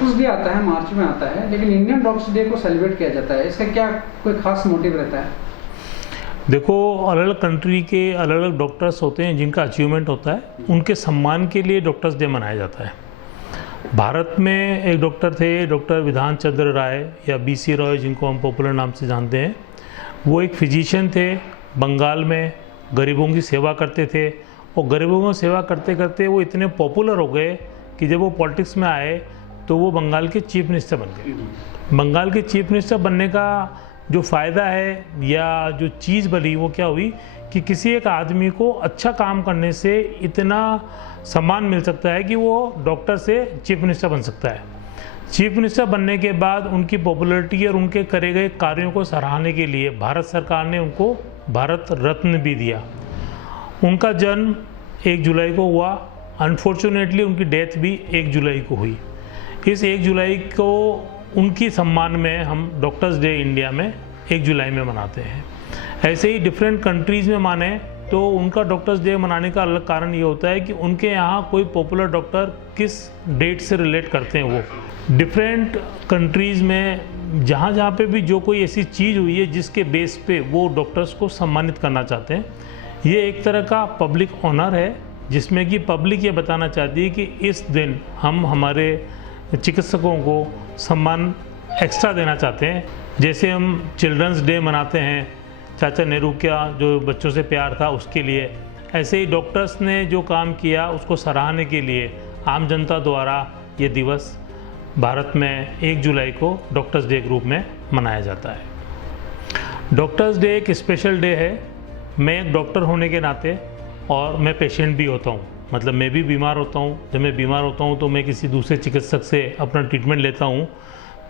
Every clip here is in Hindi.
डॉक्टर्स डे आता है, मार्च में आता है, लेकिन इंडियन डॉक्टर्स डे को सेलिब्रेट किया जाता है, इसका क्या कोई खास मोटिव रहता है? देखो, अलग अलग कंट्री के अलग अलग डॉक्टर्स होते हैं जिनका अचीवमेंट होता है, उनके सम्मान के लिए डॉक्टर्स डे मनाया जाता है। भारत में एक डॉक्टर थे, डॉक्टर विधान चंद्र राय या BC रॉय, जिनको हम पॉपुलर नाम से जानते हैं। वो एक फिजिशियन थे, बंगाल में गरीबों की सेवा करते थे, और गरीबों की सेवा करते करते वो इतने पॉपुलर हो गए कि जब वो पॉलिटिक्स में आए तो वो बंगाल के चीफ मिनिस्टर बन गए। बंगाल के चीफ मिनिस्टर बनने का जो फ़ायदा है या जो चीज़ बनी वो क्या हुई कि किसी एक आदमी को अच्छा काम करने से इतना सम्मान मिल सकता है कि वो डॉक्टर से चीफ मिनिस्टर बन सकता है। चीफ मिनिस्टर बनने के बाद उनकी पॉपुलैरिटी और उनके करे गए कार्यों को सराहने के लिए भारत सरकार ने उनको भारत रत्न भी दिया। उनका जन्म 1 जुलाई को हुआ। अनफॉर्चुनेटली उनकी डेथ भी 1 जुलाई को हुई। इस 1 जुलाई को उनकी सम्मान में हम डॉक्टर्स डे इंडिया में 1 जुलाई में मनाते हैं। ऐसे ही डिफरेंट कंट्रीज़ में माने तो उनका डॉक्टर्स डे मनाने का अलग कारण ये होता है कि उनके यहाँ कोई पॉपुलर डॉक्टर किस डेट से रिलेट करते हैं। वो डिफरेंट कंट्रीज़ में जहाँ जहाँ पे भी जो कोई ऐसी चीज़ हुई है जिसके बेस पे वो डॉक्टर्स को सम्मानित करना चाहते हैं, ये एक तरह का पब्लिक ऑनर है जिसमें कि पब्लिक ये बताना चाहती है कि इस दिन हम हमारे चिकित्सकों को सम्मान एक्स्ट्रा देना चाहते हैं। जैसे हम चिल्ड्रंस डे मनाते हैं, चाचा नेहरू का जो बच्चों से प्यार था उसके लिए, ऐसे ही डॉक्टर्स ने जो काम किया उसको सराहने के लिए आम जनता द्वारा ये दिवस भारत में 1 जुलाई को डॉक्टर्स डे के रूप में मनाया जाता है। डॉक्टर्स डे एक स्पेशल डे है। मैं एक डॉक्टर होने के नाते, और मैं पेशेंट भी होता हूँ, मतलब मैं भी बीमार होता हूँ। जब मैं बीमार होता हूँ तो मैं किसी दूसरे चिकित्सक से अपना ट्रीटमेंट लेता हूँ,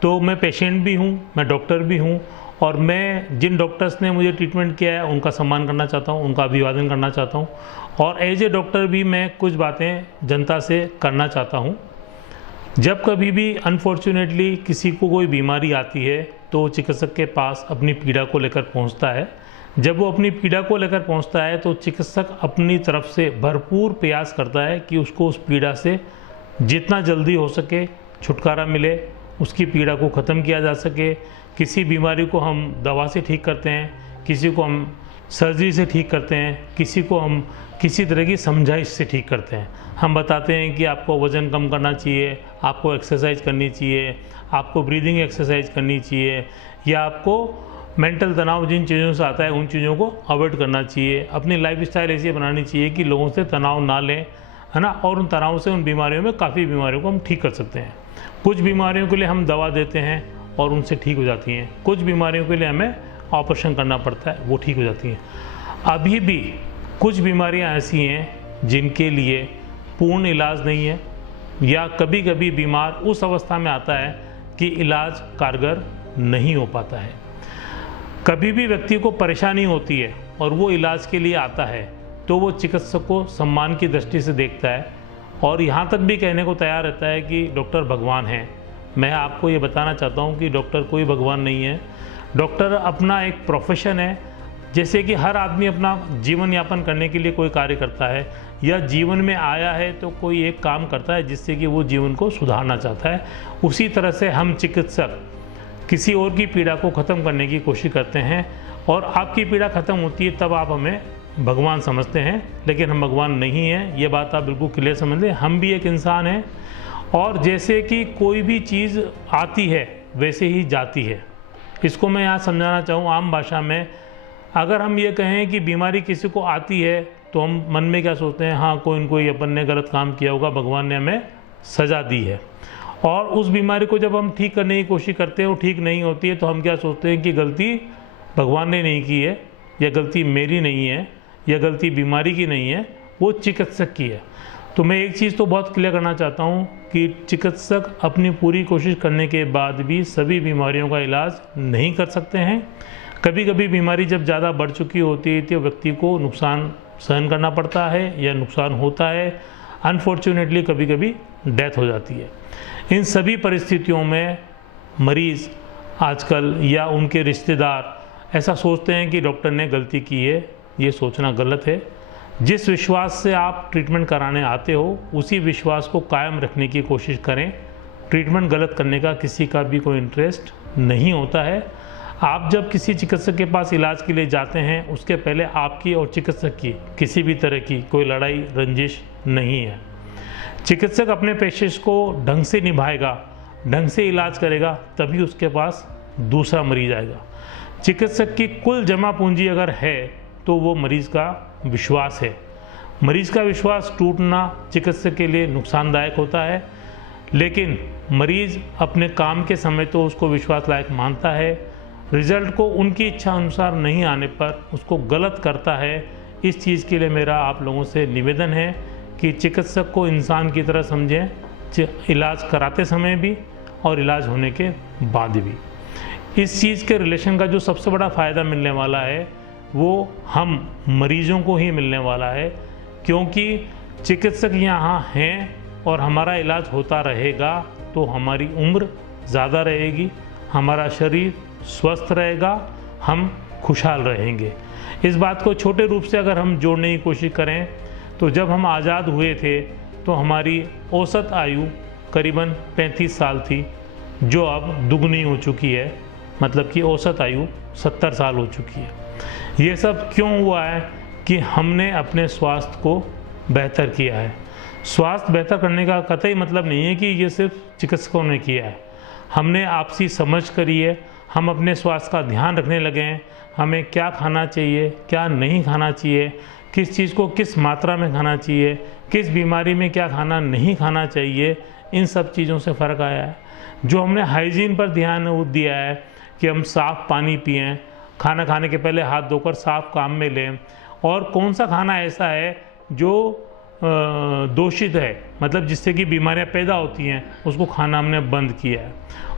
तो मैं पेशेंट भी हूँ, मैं डॉक्टर भी हूँ, और मैं जिन डॉक्टर्स ने मुझे ट्रीटमेंट किया है उनका सम्मान करना चाहता हूँ, उनका अभिवादन करना चाहता हूँ। और एज ए डॉक्टर भी मैं कुछ बातें जनता से करना चाहता हूँ। जब कभी भी अनफॉर्चुनेटली किसी को कोई बीमारी आती है तो चिकित्सक के पास अपनी पीड़ा को लेकर पहुँचता है। जब वो अपनी पीड़ा को लेकर पहुंचता है तो चिकित्सक अपनी तरफ से भरपूर प्रयास करता है कि उसको उस पीड़ा से जितना जल्दी हो सके छुटकारा मिले, उसकी पीड़ा को ख़त्म किया जा सके। किसी बीमारी को हम दवा से ठीक करते हैं, किसी को हम सर्जरी से ठीक करते हैं, किसी को हम किसी तरह की समझाइश से ठीक करते हैं। हम बताते हैं कि आपको वज़न कम करना चाहिए, आपको एक्सरसाइज करनी चाहिए, आपको ब्रीदिंग एक्सरसाइज करनी चाहिए, या आपको मेंटल तनाव जिन चीज़ों से आता है उन चीज़ों को अवॉइड करना चाहिए। अपनी लाइफस्टाइल ऐसी बनानी चाहिए कि लोगों से तनाव ना लें, है ना, और उन तनाव से उन बीमारियों में काफ़ी बीमारियों को हम ठीक कर सकते हैं। कुछ बीमारियों के लिए हम दवा देते हैं और उनसे ठीक हो जाती हैं, कुछ बीमारियों के लिए हमें ऑपरेशन करना पड़ता है, वो ठीक हो जाती हैं। अभी भी कुछ बीमारियां ऐसी हैं जिनके लिए पूर्ण इलाज नहीं है, या कभी कभी बीमार उस अवस्था में आता है कि इलाज कारगर नहीं हो पाता है। कभी भी व्यक्ति को परेशानी होती है और वो इलाज के लिए आता है तो वो चिकित्सक को सम्मान की दृष्टि से देखता है, और यहाँ तक भी कहने को तैयार रहता है कि डॉक्टर भगवान हैं। मैं आपको ये बताना चाहता हूँ कि डॉक्टर कोई भगवान नहीं है। डॉक्टर अपना एक प्रोफेशन है। जैसे कि हर आदमी अपना जीवन यापन करने के लिए कोई कार्य करता है, या जीवन में आया है तो कोई एक काम करता है जिससे कि वो जीवन को सुधारना चाहता है। उसी तरह से हम चिकित्सक किसी और की पीड़ा को ख़त्म करने की कोशिश करते हैं, और आपकी पीड़ा ख़त्म होती है तब आप हमें भगवान समझते हैं, लेकिन हम भगवान नहीं हैं। ये बात आप बिल्कुल क्लियर समझ लें। हम भी एक इंसान हैं, और जैसे कि कोई भी चीज़ आती है वैसे ही जाती है। इसको मैं यहाँ समझाना चाहूँ आम भाषा में। अगर हम ये कहें कि बीमारी किसी को आती है तो हम मन में क्या सोचते हैं, हाँ कोई न कोई अपन ने गलत काम किया होगा, भगवान ने हमें सज़ा दी है। और उस बीमारी को जब हम ठीक करने की कोशिश करते हैं, वो ठीक नहीं होती है, तो हम क्या सोचते हैं कि गलती भगवान ने नहीं की है, या गलती मेरी नहीं है, या गलती बीमारी की नहीं है, वो चिकित्सक की है। तो मैं एक चीज़ तो बहुत क्लियर करना चाहता हूँ कि चिकित्सक अपनी पूरी कोशिश करने के बाद भी सभी बीमारियों का इलाज नहीं कर सकते हैं। कभी कभी बीमारी जब ज़्यादा बढ़ चुकी होती है तो व्यक्ति को नुकसान सहन करना पड़ता है या नुकसान होता है। अनफॉर्चुनेटली कभी कभी डेथ हो जाती है। इन सभी परिस्थितियों में मरीज़ आजकल या उनके रिश्तेदार ऐसा सोचते हैं कि डॉक्टर ने गलती की है। ये सोचना गलत है। जिस विश्वास से आप ट्रीटमेंट कराने आते हो उसी विश्वास को कायम रखने की कोशिश करें। ट्रीटमेंट गलत करने का किसी का भी कोई इंटरेस्ट नहीं होता है। आप जब किसी चिकित्सक के पास इलाज के लिए जाते हैं, उसके पहले आपकी और चिकित्सक की किसी भी तरह की कोई लड़ाई रंजिश नहीं है। चिकित्सक अपने पेशेंट को ढंग से निभाएगा, ढंग से इलाज करेगा, तभी उसके पास दूसरा मरीज आएगा। चिकित्सक की कुल जमा पूंजी अगर है तो वो मरीज का विश्वास है। मरीज का विश्वास टूटना चिकित्सक के लिए नुकसानदायक होता है, लेकिन मरीज अपने काम के समय तो उसको विश्वास लायक मानता है, रिजल्ट को उनकी इच्छा अनुसार नहीं आने पर उसको गलत करता है। इस चीज़ के लिए मेरा आप लोगों से निवेदन है कि चिकित्सक को इंसान की तरह समझें, इलाज कराते समय भी और इलाज होने के बाद भी। इस चीज़ के रिलेशन का जो सबसे बड़ा फ़ायदा मिलने वाला है वो हम मरीजों को ही मिलने वाला है, क्योंकि चिकित्सक यहाँ हैं और हमारा इलाज होता रहेगा तो हमारी उम्र ज़्यादा रहेगी, हमारा शरीर स्वस्थ रहेगा, हम खुशहाल रहेंगे। इस बात को छोटे रूप से अगर हम जोड़ने की कोशिश करें तो जब हम आज़ाद हुए थे तो हमारी औसत आयु करीबन 35 साल थी, जो अब दुगनी हो चुकी है, मतलब कि औसत आयु 70 साल हो चुकी है। ये सब क्यों हुआ है कि हमने अपने स्वास्थ्य को बेहतर किया है। स्वास्थ्य बेहतर करने का कतई मतलब नहीं है कि ये सिर्फ चिकित्सकों ने किया है। हमने आपसी समझ करी है, हम अपने स्वास्थ्य का ध्यान रखने लगे हैं, हमें क्या खाना चाहिए, क्या नहीं खाना चाहिए, किस चीज़ को किस मात्रा में खाना चाहिए, किस बीमारी में क्या खाना नहीं खाना चाहिए, इन सब चीज़ों से फ़र्क आया है। जो हमने हाइजीन पर ध्यान दिया है कि हम साफ़ पानी पिएं, खाना खाने के पहले हाथ धोकर साफ़ काम में लें, और कौन सा खाना ऐसा है जो दूषित है, मतलब जिससे कि बीमारियां पैदा होती हैं, उसको खाना हमने बंद किया है।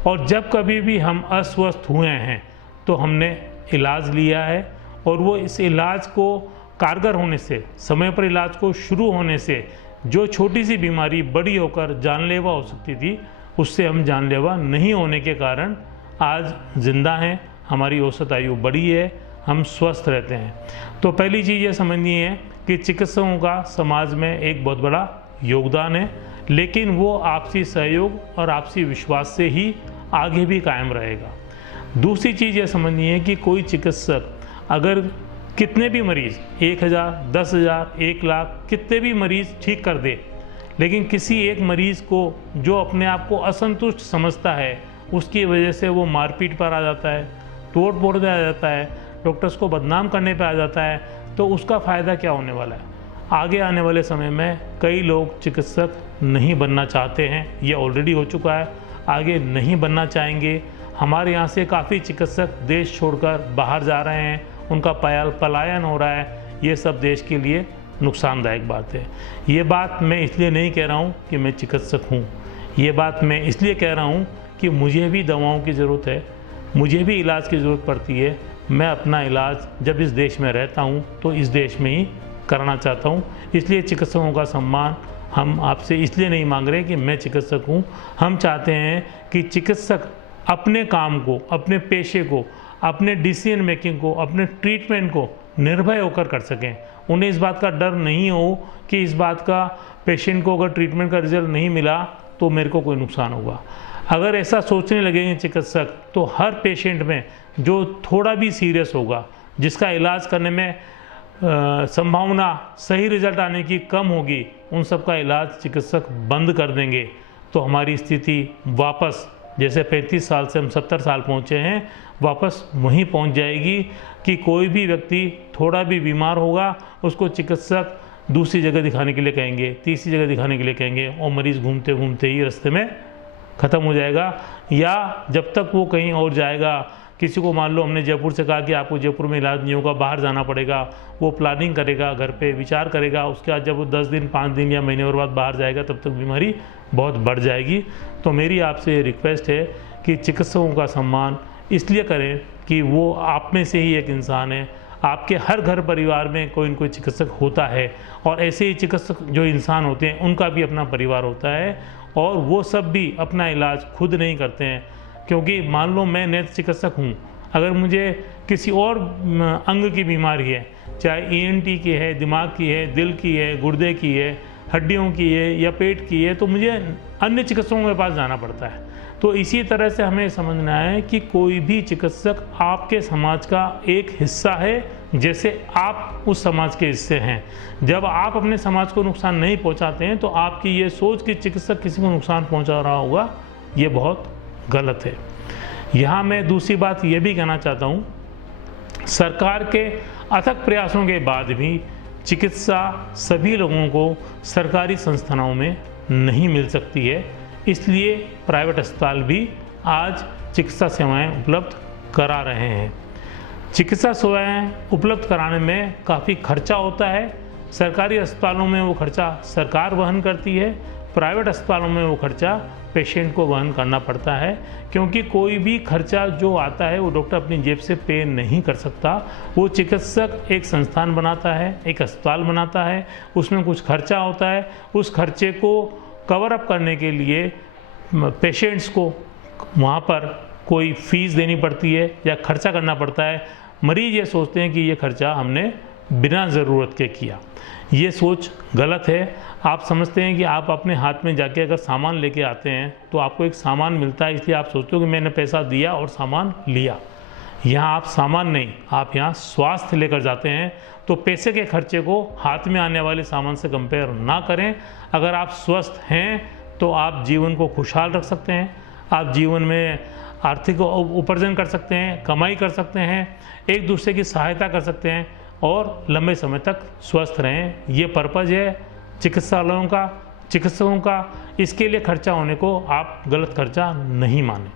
और जब कभी भी हम अस्वस्थ हुए हैं तो हमने इलाज लिया है, और वो इस इलाज को कारगर होने से, समय पर इलाज को शुरू होने से जो छोटी सी बीमारी बड़ी होकर जानलेवा हो सकती थी, उससे हम जानलेवा नहीं होने के कारण आज जिंदा हैं, हमारी औसत आयु बड़ी है, हम स्वस्थ रहते हैं। तो पहली चीज़ ये समझनी है कि चिकित्सकों का समाज में एक बहुत बड़ा योगदान है, लेकिन वो आपसी सहयोग और आपसी विश्वास से ही आगे भी कायम रहेगा। दूसरी चीज़ ये समझनी है कि कोई चिकित्सक अगर कितने भी मरीज़ 1000, 10,000, 1 लाख कितने भी मरीज़ ठीक कर दे, लेकिन किसी एक मरीज़ को जो अपने आप को असंतुष्ट समझता है, उसकी वजह से वो मारपीट पर आ जाता है, तोड़ फोड़ पे आ जाता है, डॉक्टर्स को बदनाम करने पे आ जाता है, तो उसका फ़ायदा क्या होने वाला है? आगे आने वाले समय में कई लोग चिकित्सक नहीं बनना चाहते हैं, ये ऑलरेडी हो चुका है, आगे नहीं बनना चाहेंगे। हमारे यहाँ से काफ़ी चिकित्सक देश छोड़कर बाहर जा रहे हैं, उनका पलायन हो रहा है। ये सब देश के लिए नुकसानदायक बात है। ये बात मैं इसलिए नहीं कह रहा हूँ कि मैं चिकित्सक हूँ, ये बात मैं इसलिए कह रहा हूँ कि मुझे भी दवाओं की ज़रूरत है, मुझे भी इलाज की ज़रूरत पड़ती है। मैं अपना इलाज जब इस देश में रहता हूँ तो इस देश में ही करना चाहता हूँ। इसलिए चिकित्सकों का सम्मान हम आपसे इसलिए नहीं मांग रहे कि मैं चिकित्सक हूँ, हम चाहते हैं कि चिकित्सक अपने काम को, अपने पेशे को, अपने डिसीजन मेकिंग को, अपने ट्रीटमेंट को निर्भय होकर कर सकें। उन्हें इस बात का डर नहीं हो कि इस बात का पेशेंट को अगर ट्रीटमेंट का रिजल्ट नहीं मिला तो मेरे को कोई नुकसान होगा। अगर ऐसा सोचने लगेंगे चिकित्सक तो हर पेशेंट में जो थोड़ा भी सीरियस होगा, जिसका इलाज करने में संभावना सही रिजल्ट आने की कम होगी, उन सब का इलाज चिकित्सक बंद कर देंगे, तो हमारी स्थिति वापस जैसे 35 साल से हम 70 साल पहुँचे हैं, वापस वहीं पहुँच जाएगी कि कोई भी व्यक्ति थोड़ा भी बीमार होगा, उसको चिकित्सक दूसरी जगह दिखाने के लिए कहेंगे, तीसरी जगह दिखाने के लिए कहेंगे, और मरीज़ घूमते घूमते ही रास्ते में ख़त्म हो जाएगा। या जब तक वो कहीं और जाएगा, किसी को मान लो हमने जयपुर से कहा कि आपको जयपुर में इलाज नहीं होगा, बाहर जाना पड़ेगा, वो प्लानिंग करेगा, घर पे विचार करेगा, उसके बाद जब वो 10 दिन 5 दिन या महीने भर बाद बाहर जाएगा, तब तक बीमारी बहुत बढ़ जाएगी। तो मेरी आपसे रिक्वेस्ट है कि चिकित्सकों का सम्मान इसलिए करें कि वो आप में से ही एक इंसान है, आपके हर घर परिवार में कोई न कोई चिकित्सक होता है, और ऐसे ही चिकित्सक जो इंसान होते हैं उनका भी अपना परिवार होता है, और वो सब भी अपना इलाज खुद नहीं करते हैं। क्योंकि मान लो मैं नेत्र चिकित्सक हूँ, अगर मुझे किसी और अंग की बीमारी है, चाहे ENT की है, दिमाग की है, दिल की है, गुर्दे की है, हड्डियों की है या पेट की है तो मुझे अन्य चिकित्सकों के पास जाना पड़ता है। तो इसी तरह से हमें समझना है कि कोई भी चिकित्सक आपके समाज का एक हिस्सा है, जैसे आप उस समाज के हिस्से हैं। जब आप अपने समाज को नुकसान नहीं पहुंचाते हैं तो आपकी ये सोच कि चिकित्सक किसी को नुकसान पहुंचा रहा होगा, ये बहुत गलत है। यहाँ मैं दूसरी बात ये भी कहना चाहता हूँ, सरकार के अथक प्रयासों के बाद भी चिकित्सा सभी लोगों को सरकारी संस्थानों में नहीं मिल सकती है, इसलिए प्राइवेट अस्पताल भी आज चिकित्सा सेवाएं उपलब्ध करा रहे हैं। चिकित्सा सेवाएं उपलब्ध कराने में काफ़ी खर्चा होता है। सरकारी अस्पतालों में वो खर्चा सरकार वहन करती है, प्राइवेट अस्पतालों में वो खर्चा पेशेंट को वहन करना पड़ता है, क्योंकि कोई भी खर्चा जो आता है वो डॉक्टर अपनी जेब से पे नहीं कर सकता। वो चिकित्सक एक संस्थान बनाता है, एक अस्पताल बनाता है, उसमें कुछ खर्चा होता है, उस खर्चे को कवर अप करने के लिए पेशेंट्स को वहाँ पर कोई फ़ीस देनी पड़ती है या खर्चा करना पड़ता है। मरीज़ ये सोचते हैं कि ये खर्चा हमने बिना ज़रूरत के किया, ये सोच गलत है। आप समझते हैं कि आप अपने हाथ में जाके अगर सामान लेके आते हैं तो आपको एक सामान मिलता है, इसलिए आप सोचते हो कि मैंने पैसा दिया और सामान लिया। यहाँ आप सामान नहीं, आप यहाँ स्वास्थ्य लेकर जाते हैं। तो पैसे के खर्चे को हाथ में आने वाले सामान से कंपेयर ना करें। अगर आप स्वस्थ हैं तो आप जीवन को खुशहाल रख सकते हैं, आप जीवन में आर्थिक उपार्जन कर सकते हैं, कमाई कर सकते हैं, एक दूसरे की सहायता कर सकते हैं और लंबे समय तक स्वस्थ रहें। ये पर्पज़ है चिकित्सालयों का, चिकित्सकों का। इसके लिए खर्चा होने को आप गलत खर्चा नहीं मानें।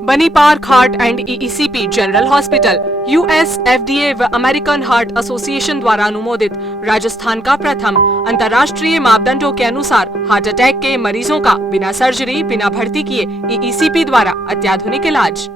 बनी park heart and EECP general hospital US, FDA व अमेरिकन हार्ट एसोसिएशन द्वारा अनुमोदित राजस्थान का प्रथम अंतर्राष्ट्रीय मापदंडों के अनुसार हार्ट अटैक के मरीजों का बिना सर्जरी, बिना भर्ती किए EECP द्वारा अत्याधुनिक इलाज।